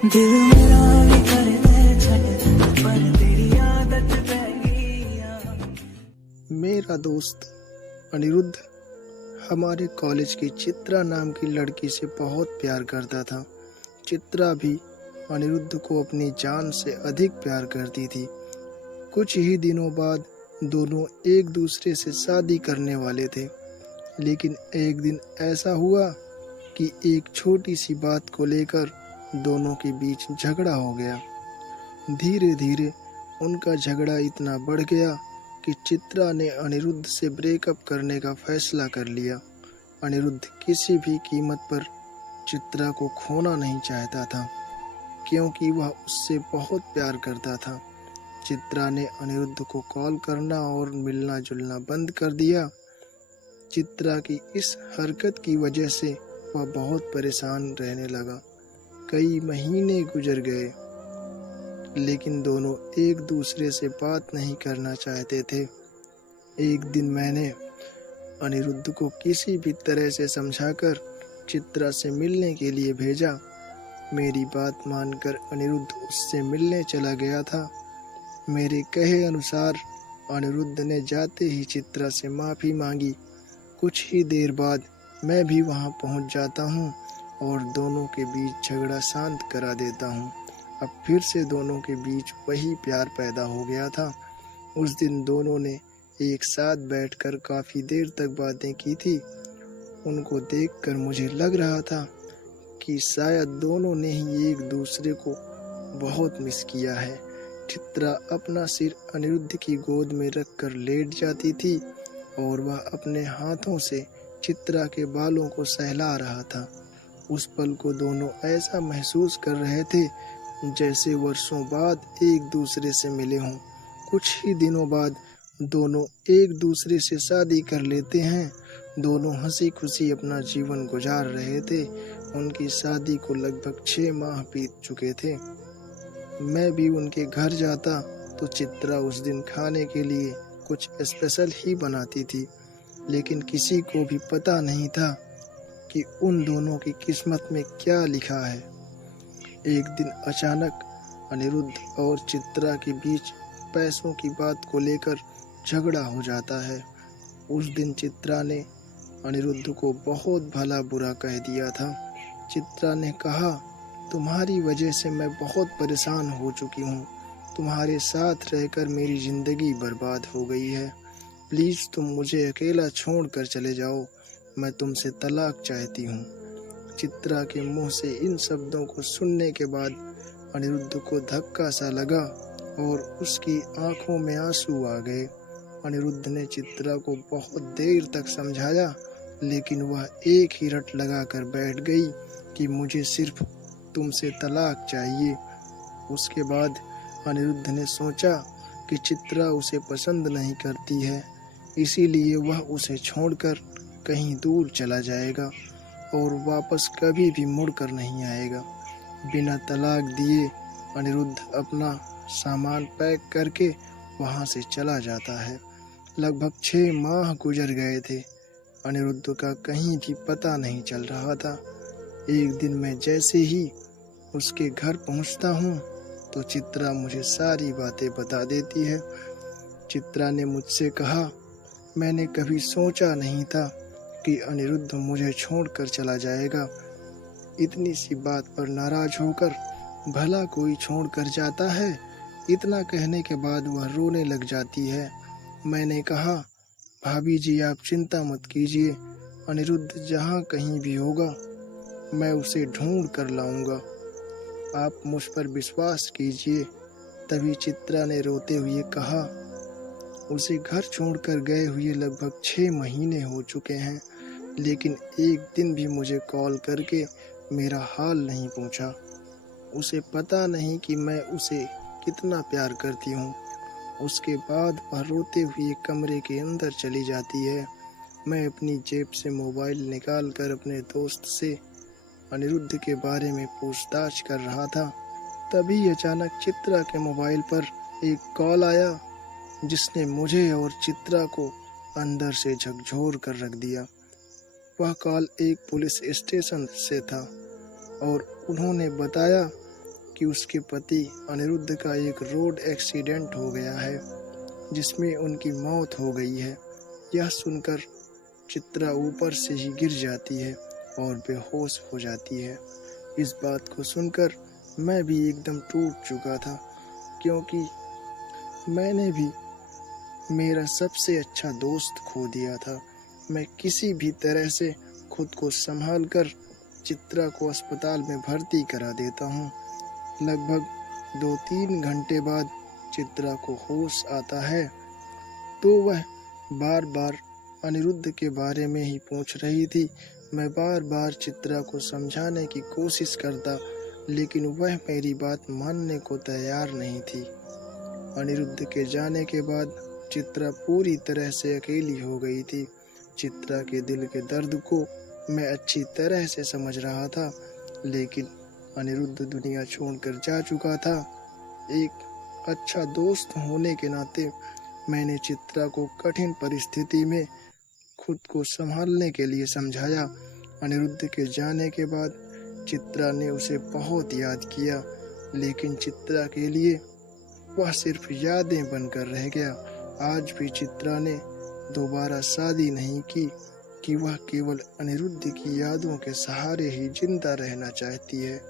दिल मेरा भी कर दे छट पर तेरी आदत पै गई। मेरा दोस्त अनिरुद्ध हमारे कॉलेज की चित्रा नाम की लड़की से बहुत प्यार करता था। चित्रा भी अनिरुद्ध को अपनी जान से अधिक प्यार करती थी। कुछ ही दिनों बाद दोनों एक दूसरे से शादी करने वाले थे, लेकिन एक दिन ऐसा हुआ कि एक छोटी सी बात को लेकर दोनों के बीच झगड़ा हो गया। धीरे धीरे उनका झगड़ा इतना बढ़ गया कि चित्रा ने अनिरुद्ध से ब्रेकअप करने का फैसला कर लिया। अनिरुद्ध किसी भी कीमत पर चित्रा को खोना नहीं चाहता था, क्योंकि वह उससे बहुत प्यार करता था। चित्रा ने अनिरुद्ध को कॉल करना और मिलना जुलना बंद कर दिया। चित्रा की इस हरकत की वजह से वह बहुत परेशान रहने लगा। कई महीने गुजर गए, लेकिन दोनों एक दूसरे से बात नहीं करना चाहते थे। एक दिन मैंने अनिरुद्ध को किसी भी तरह से समझाकर चित्रा से मिलने के लिए भेजा। मेरी बात मानकर अनिरुद्ध उससे मिलने चला गया था। मेरे कहे अनुसार अनिरुद्ध ने जाते ही चित्रा से माफ़ी मांगी। कुछ ही देर बाद मैं भी वहां पहुंच जाता हूं और दोनों के बीच झगड़ा शांत करा देता हूं। अब फिर से दोनों के बीच वही प्यार पैदा हो गया था। उस दिन दोनों ने एक साथ बैठकर काफ़ी देर तक बातें की थी। उनको देखकर मुझे लग रहा था कि शायद दोनों ने ही एक दूसरे को बहुत मिस किया है। चित्रा अपना सिर अनिरुद्ध की गोद में रखकर लेट जाती थी और वह अपने हाथों से चित्रा के बालों को सहला रहा था। उस पल को दोनों ऐसा महसूस कर रहे थे जैसे वर्षों बाद एक दूसरे से मिले हों। कुछ ही दिनों बाद दोनों एक दूसरे से शादी कर लेते हैं। दोनों हंसी खुशी अपना जीवन गुजार रहे थे। उनकी शादी को लगभग 6 माह बीत चुके थे। मैं भी उनके घर जाता तो चित्रा उस दिन खाने के लिए कुछ स्पेशल ही बनाती थी, लेकिन किसी को भी पता नहीं था कि उन दोनों की किस्मत में क्या लिखा है। एक दिन अचानक अनिरुद्ध और चित्रा के बीच पैसों की बात को लेकर झगड़ा हो जाता है। उस दिन चित्रा ने अनिरुद्ध को बहुत भला बुरा कह दिया था। चित्रा ने कहा, तुम्हारी वजह से मैं बहुत परेशान हो चुकी हूँ। तुम्हारे साथ रहकर मेरी ज़िंदगी बर्बाद हो गई है। प्लीज़ तुम मुझे अकेला छोड़ कर चले जाओ। मैं तुमसे तलाक चाहती हूँ। चित्रा के मुंह से इन शब्दों को सुनने के बाद अनिरुद्ध को धक्का सा लगा और उसकी आंखों में आंसू आ गए। अनिरुद्ध ने चित्रा को बहुत देर तक समझाया, लेकिन वह एक ही रट लगा कर बैठ गई कि मुझे सिर्फ तुमसे तलाक चाहिए। उसके बाद अनिरुद्ध ने सोचा कि चित्रा उसे पसंद नहीं करती है, इसीलिए वह उसे छोड़कर कहीं दूर चला जाएगा और वापस कभी भी मुड़कर नहीं आएगा। बिना तलाक दिए अनिरुद्ध अपना सामान पैक करके वहां से चला जाता है। लगभग 6 माह गुजर गए थे। अनिरुद्ध का कहीं भी पता नहीं चल रहा था। एक दिन मैं जैसे ही उसके घर पहुंचता हूं तो चित्रा मुझे सारी बातें बता देती है। चित्रा ने मुझसे कहा, मैंने कभी सोचा नहीं था कि अनिरुद्ध मुझे छोड़कर चला जाएगा। इतनी सी बात पर नाराज होकर भला कोई छोड़कर जाता है? इतना कहने के बाद वह रोने लग जाती है। मैंने कहा, भाभी जी आप चिंता मत कीजिए, अनिरुद्ध जहाँ कहीं भी होगा मैं उसे ढूंढ कर लाऊंगा, आप मुझ पर विश्वास कीजिए। तभी चित्रा ने रोते हुए कहा, उसे घर छोड़कर गए हुए लगभग 6 महीने हो चुके हैं, लेकिन एक दिन भी मुझे कॉल करके मेरा हाल नहीं पूछा। उसे पता नहीं कि मैं उसे कितना प्यार करती हूँ। उसके बाद वह रोते हुए कमरे के अंदर चली जाती है। मैं अपनी जेब से मोबाइल निकाल कर अपने दोस्त से अनिरुद्ध के बारे में पूछताछ कर रहा था। तभी अचानक चित्रा के मोबाइल पर एक कॉल आया जिसने मुझे और चित्रा को अंदर से झकझोर कर रख दिया। वह कॉल एक पुलिस स्टेशन से था और उन्होंने बताया कि उसके पति अनिरुद्ध का एक रोड एक्सीडेंट हो गया है जिसमें उनकी मौत हो गई है। यह सुनकर चित्रा ऊपर से ही गिर जाती है और बेहोश हो जाती है। इस बात को सुनकर मैं भी एकदम टूट चुका था, क्योंकि मैंने भी मेरा सबसे अच्छा दोस्त खो दिया था। मैं किसी भी तरह से खुद को संभाल कर चित्रा को अस्पताल में भर्ती करा देता हूँ। लगभग 2-3 घंटे बाद चित्रा को होश आता है तो वह बार बार अनिरुद्ध के बारे में ही पूछ रही थी। मैं बार बार चित्रा को समझाने की कोशिश करता, लेकिन वह मेरी बात मानने को तैयार नहीं थी। अनिरुद्ध के जाने के बाद चित्रा पूरी तरह से अकेली हो गई थी। चित्रा के दिल के दर्द को मैं अच्छी तरह से समझ रहा था, लेकिन अनिरुद्ध दुनिया छोड़कर जा चुका था। एक अच्छा दोस्त होने के नाते मैंने चित्रा को कठिन परिस्थिति में खुद को संभालने के लिए समझाया। अनिरुद्ध के जाने के बाद चित्रा ने उसे बहुत याद किया, लेकिन चित्रा के लिए वह सिर्फ यादें बनकर रह गया। आज भी चित्रा ने दोबारा शादी नहीं की कि वह केवल अनिरुद्ध की यादों के सहारे ही जिंदा रहना चाहती है।